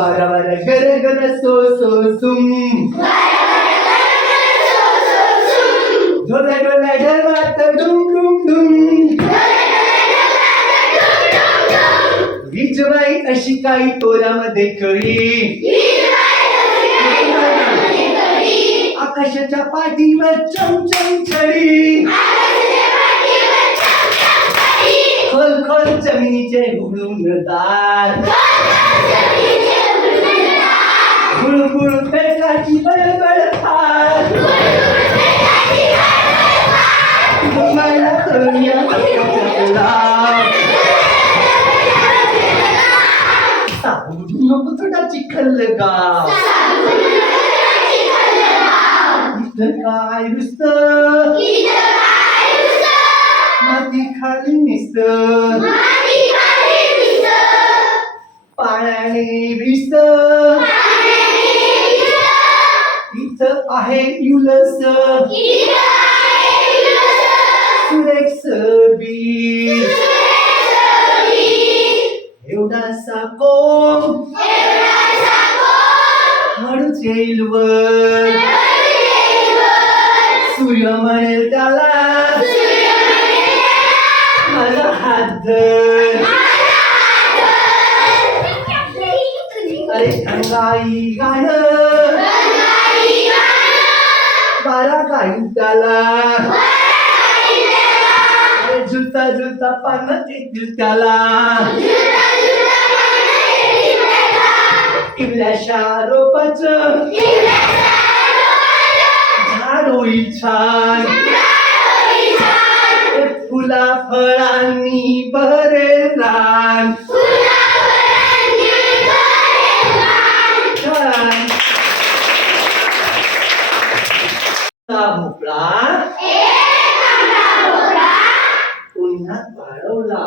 बारा बारा गर गर सो सो सुम डोल्या डोल्या ढगात डुम डुम डुम वीजबाई अशी काही तोरामध्ये खरी. आकाशाच्या पाठीवर चमचम छडी. खोल खोल जमिनीचे हुळून दार. मुंबईला तरुण्या चिखल गाव इथं काय रुस्त माती खाली निसत पाण्याने भिस्त इथं आहे युलस. सुरेख बीच एवढासा कोम हळूच येईल वर सूर्य म्हणेल त्याला. माझा हात धर. अरे अंगाई गाणं. बारा गाई त्याला. अरे जुता जुता पानात येतील त्याला. इवल्याशा रोपाच झाड होईल छान. फुला फळांनी भरेल रान. छान. वाळवला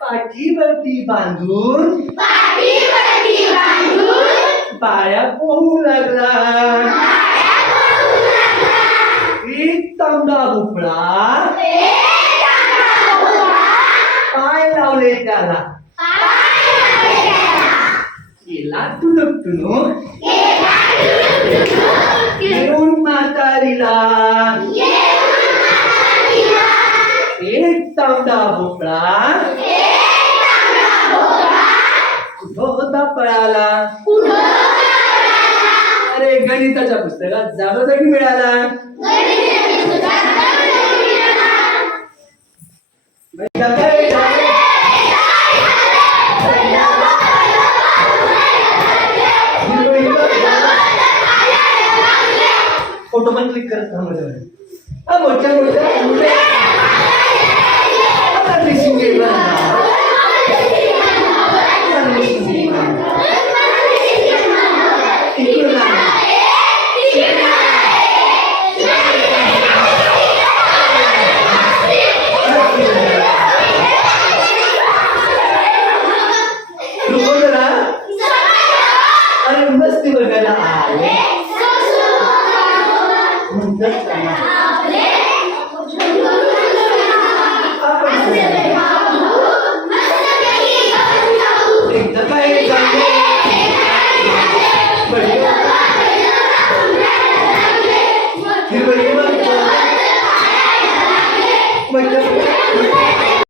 पाठीवरती बांधून पाया पोहू लागला एक तांबडा भोपळा पाय लावले त्याला केला तुणक तुणूक येऊन म्हातारीला तांबडा भोपळा कुठं होता पळाला अरे गणिताच्या पुस्तकात जागोजागी मिळाला. फोटो पण क्लिक करत थांबत मोठ्या मोठ्या. 最新阶的